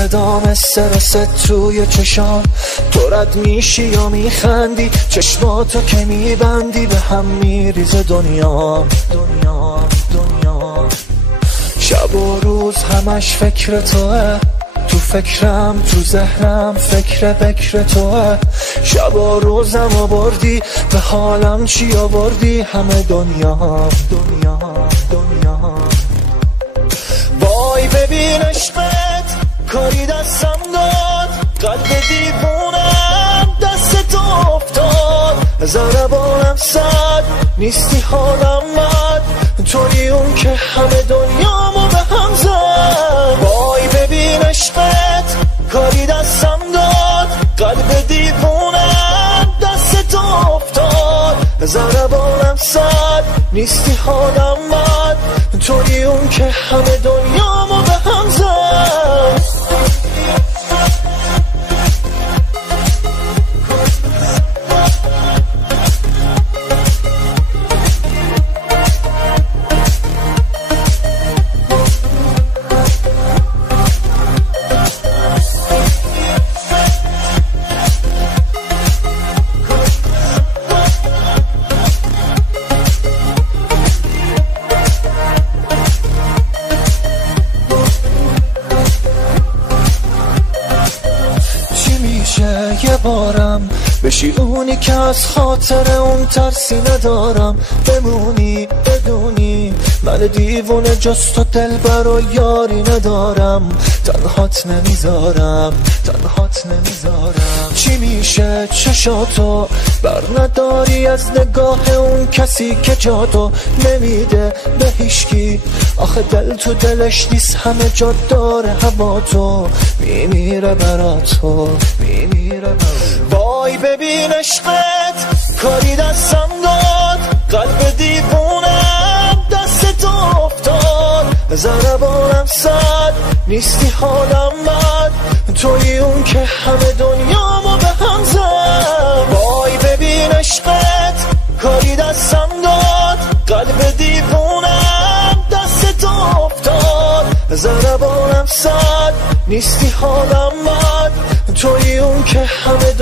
صدام استرست توی چشام، تو رد میشی یا میخندی، چشماتو که میبندی به هم میریزه دنیام. شب و روز همش فکر توه، تو فکرم تو ذهنم فکر توه. شب و روزم آوردی، به حالم چی آوردی؟ همه دنیام. وای ببین عشقت کاری دستم داد، قلب دیوونم دست تو افتاد. ضربانم صد نیستی حالم بد، توی اون که همه دنیامو به هم زد. وای ببین عشقت کاری دستم داد، قلب دیوونم دست تو افتاد. ضربانم صد نیستی حالم بد، توی اون که همه دنیامو به هم زد. یه بارم بشی اونی که از خاطر اون ترسی ندارم، بمونی بدونی من دیوونه جز تو دلبر و یاری ندارم. تنهات نمیذارم چی میشه چشاتو بر نداری از نگاه اون کسی که جاتو نمیده به هیچکی. آخه دل تو دلش نیست، همه جا داره هوا تو میمیره براتو. وای ببین عشقت کاری دستم داد، قلب دیوونم دست تو افتاد. ضربانم صد نیستی حالم بد، توی اون که همه دنیامو به هم زد. وای ببین عشقت کاری دستم داد، قلب دیوونم دست تو افتاد. ضربانم صد نیستی حالم بد، توی اون که همه